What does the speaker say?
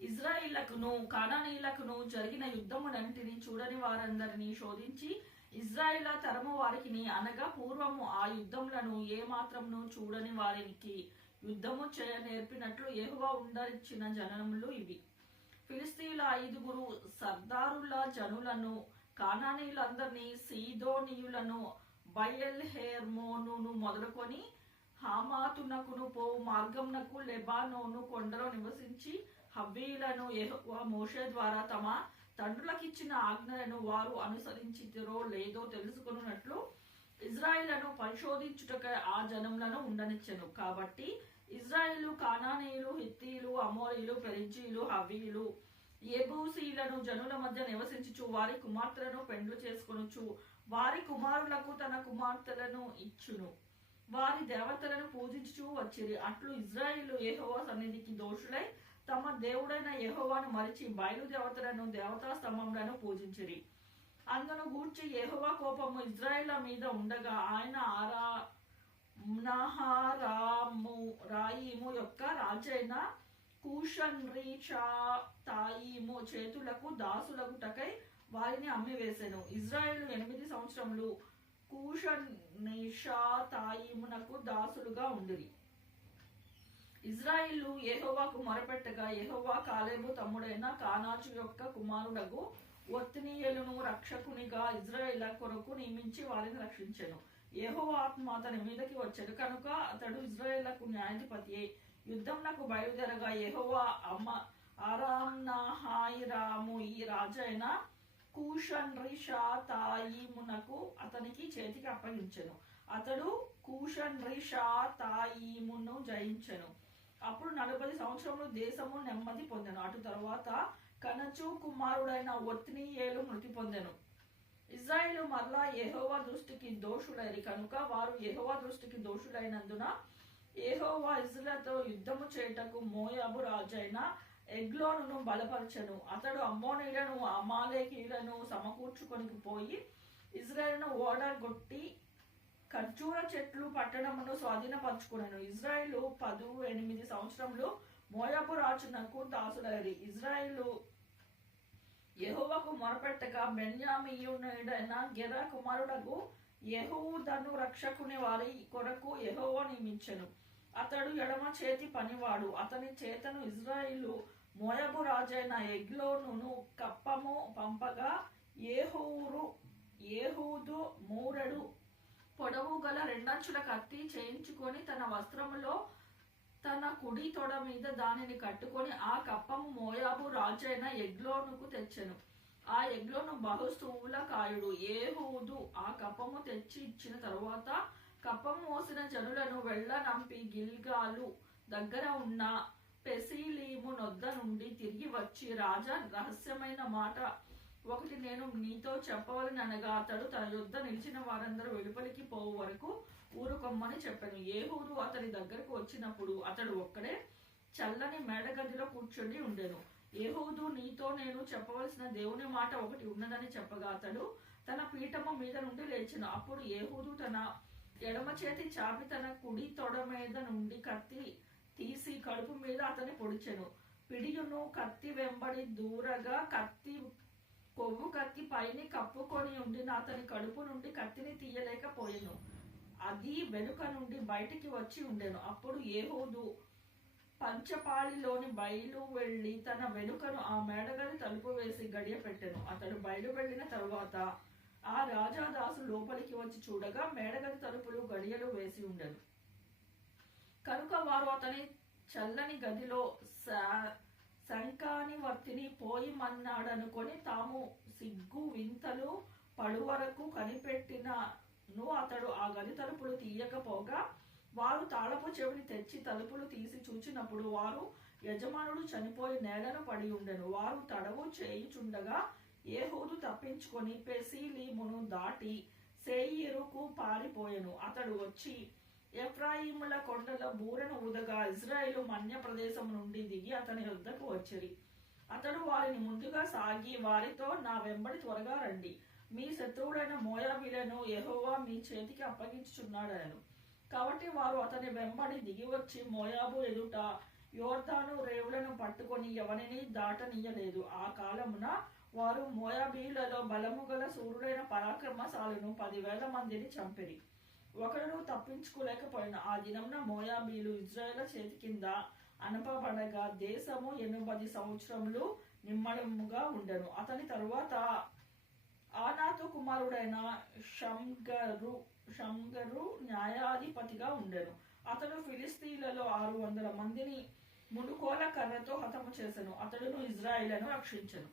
ఇజ్రాయిలకును కానానీయులకును జరిగిన యుద్ధములన్నిటిని చూడని వారందరినీ శోధించి ఇజ్రాయిల తరము వారికి అనగా పూర్వము ఆ యుద్ధములను ఏ మాత్రమును చూడని వారికి యుద్ధము చేయ నేర్పినట్లు యెహోవా ఉండరిచ్చిన జనములు ఇవి. ఫిలిస్తీయుల 5 సర్దారుల జనులను, కానానీయులందరినీ, సీదోనీయులను, బయల్ హెర్మోనును మొదలుకొని హామాతునకును పోవు మార్గమునకు లెబానోను కొండలో నివసించి హవ్వీలను యెహోవా మోషే ద్వారా తమ తండ్రులకిచ్చిన ఆజ్ఞలను వారు అనుసరించితిరో లేదో తెలుసుకున్నట్లు ఇజ్రాయిలను పరిశోధించుటకై ఆ జనములను ఉండనిచ్చెను. కాబట్టి ఇజ్రాయిలు కానానీయులు, హిత్తీయులు, అమోరీయులు, పెరిజ్జీయులు, హవ్వీయులు, యెబూసీయులను జనుల మధ్య నివసించుచు వారి కుమార్తెలను పెండ్లు చేసుకొనుచు వారి కుమారులకు తన కుమార్తెలను ఇచ్చును. వారి దేవతలను పూజించుచు వచ్చిరి. అట్లు ఇజ్రాయిలు యెహోవా సన్నిధికి దోషులై తమ దేవుడైన యెహోవాను మరిచి బయలు దేవతలను, దేవతా స్తంభములను పూజించిరి. అందును గూర్చి యెహోవా కోపము ఇజ్రాయిల మీద ఉండగా ఆయన రాయిము యొక్క రాజైన కూషన్రిషాతాయిము చేతులకు దాసులగుటకై వారిని అమ్మివేసెను. ఇజ్రాయిలు 8 సంవత్సరములు కూషన్రిషాతాయిమునకు దాసులుగా ఉండిరి. ఇజ్రాయిలు యెహోవాకు మొరపెట్టగా యెహోవా కాలేబు తమ్ముడైన కానాజు యొక్క కుమారుడగు ఒత్నీయేలును రక్షకునిగా ఇజ్రాయిల కొరకు నియమించి వారిని రక్షించెను. యెహోవా ఆత్మ అతని మీదకి వచ్చెను కనుక అతడు ఇజ్రాయిలకు న్యాయాధిపతి అయి యుద్ధమునకు బయలుదేరగా యెహోవా అరామ్నహాయిరాము ఈ రాజైన కూషన్రిషాతాయిమునకు అతనికి చేతికి అప్పగించెను. అతడు కూషన్రిషాతాయిమును జయించెను. అప్పుడు 40 సంవత్సరములు దేశము నెమ్మది పొందెను. అటు తరువాత కనచు కుమారుడైన ఒత్నీయేలు మృతి పొందెను. ఇజ్రాయిలు మరలా యెహోవా దృష్టికి దోషులైరి కనుక వారు యెహోవా దృష్టికి దోషులైనందున యెహోవా ఇజ్రాయిలుతో యుద్ధము చేయుటకు మోయాబు రాజైన ఎగ్లోనును బలపరచెను. అతడు అమ్మోనీయులను, అమాలేకీయులను సమకూర్చుకొని పోయి ఇజ్రాయిలును ఓడగొట్టి ఖర్జూర చెట్లు పట్టణమును స్వాధీనపరచుకునేను. ఇజ్రాయిలు 18 సంవత్సరములు మోయాబు రాజునకు దాసులైరి. ఇజ్రాయిలు యెహోవాకు మొరపెట్టగా బెన్యామీయుడైన గెరా కుమారుడగు యెహూదను రక్షకుని వారి కొరకు యెహోవా నియమించెను. అతడు ఎడమ చేతి పనివాడు. అతని చేతను ఇజ్రాయిలు మోయాబు రాజైన ఎగ్లోనును కప్పము పంపగా యెహూదు మూరెడు పొడవు గల 2 అంచుల కత్తి చేయించుకొని తన వస్త్రములో తన కుడి తొడ మీద దానిని కట్టుకొని ఆ కప్పము మోయాబు రాజైన ఎగ్లోనుకు తెచ్చెను. ఆ ఎగ్లోను బహుస్థూలకాయుడు. యెహూదు ఆ కప్పము తెచ్చి ఇచ్చిన తరువాత కప్పము మోసిన జనులను వెళ్ళనంపి గిల్గాలు దగ్గర ఉన్న పెసీలీము నొద్ద నుండి తిరిగి వచ్చి, రాజా, రహస్యమైన మాట ఒకటి నేను నీతో చెప్పవలననగా అతడు తన యుద్ధ నిలిచిన వారందరూ వెలుపలికి పోవు వరకు ఊరుకొమ్మని చెప్పాను. యెహూదు అతని దగ్గరకు వచ్చినప్పుడు అతడు ఒక్కడే చల్లని మేడగదిలో కూర్చొని ఉండెను. యెహూదు, నీతో నేను చెప్పవలసిన దేవుని మాట ఒకటి ఉన్నదని చెప్పగా అతడు తన పీఠము మీద నుండి లేచెను. అప్పుడు యెహూదు తన ఎడమ చేతి చాపి తన కుడి తొడ మీద నుండి కత్తి తీసి కడుపు మీద అతని పొడిచెను. పిడియును కత్తి వెంబడి దూరగా కొవ్వు కత్తి పైని కప్పుకొని ఉండిన అతని కడుపు నుండి కత్తిని తీయలేకపోయెను. అది వెనుక నుండి బయటికి వచ్చి ఉండెను. అప్పుడు యెహూదు పంచపాళిలోని బయలు వెళ్లి తన వెనుకను ఆ మేడగది తలుపు వేసి గడియ పెట్టెను. అతడు బయలు వెళ్లిన తరువాత ఆ రాజాదాసు లోపలికి వచ్చి చూడగా మేడగది తలుపులు గడియలు వేసి ఉండెను. కనుక వారు అతని చల్లని గదిలో శంకాని వర్తిని పోయి మన్నాడనుకొని తాము సిగ్గు వింతలు పడువరకు కనిపెట్టినను అతడు ఆ గది తలుపులు తీయకపోగా వారు తాళపు చెవిని తెచ్చి తలుపులు తీసి చూచినప్పుడు వారు యజమానుడు చనిపోయి నేలను పడి ఉండెను. వారు తడవు చేయుచుండగా యెహూదు తప్పించుకొని పెసీలీమును దాటి సేయీరుకు పారిపోయెను. అతడు వచ్చి ఎఫ్రాయిముల కొండల బూరను ఊదగా ఇజ్రాయేలు మన్య ప్రదేశం నుండి దిగి అతని వద్దకు వచ్చిరి. అతడు వారిని ముందుగా సాగి వారితో, నా వెంబడి త్వరగా రండి, మీ శత్రువుడైన మోయాబీలను యెహోవా మీ చేతికి అప్పగించుచున్నాడను. కాబట్టి వారు అతని వెంబడి దిగివచ్చి మోయాబు ఎదుట యోర్దాను రేవులను పట్టుకొని మొదలుకొని ఎవరిని దాటనీయలేదు. ఆ కాలమున వారు మోయాబీయులలో బలము గల శూరులైన పరాక్రమశాలను 10,000 మందిని చంపిరి. ఒకరు తప్పించుకోలేకపోయిన. ఆ దినమున మోయాబీలు ఇజ్రాయేల్ చేతి కింద అనపబడగా దేశము 80 సంవత్సరములు నిమ్మడముగా ఉండెను. అతని తరువాత ఆనాతు కుమారుడైన షమ్గరు న్యాయాధిపతిగా ఉండెను. అతడు ఫిలిస్తీన్లలో 600 మందిని మునుకోల కర్రతో హతము చేసెను. అతడును ఇజ్రాయేలును రక్షించెను.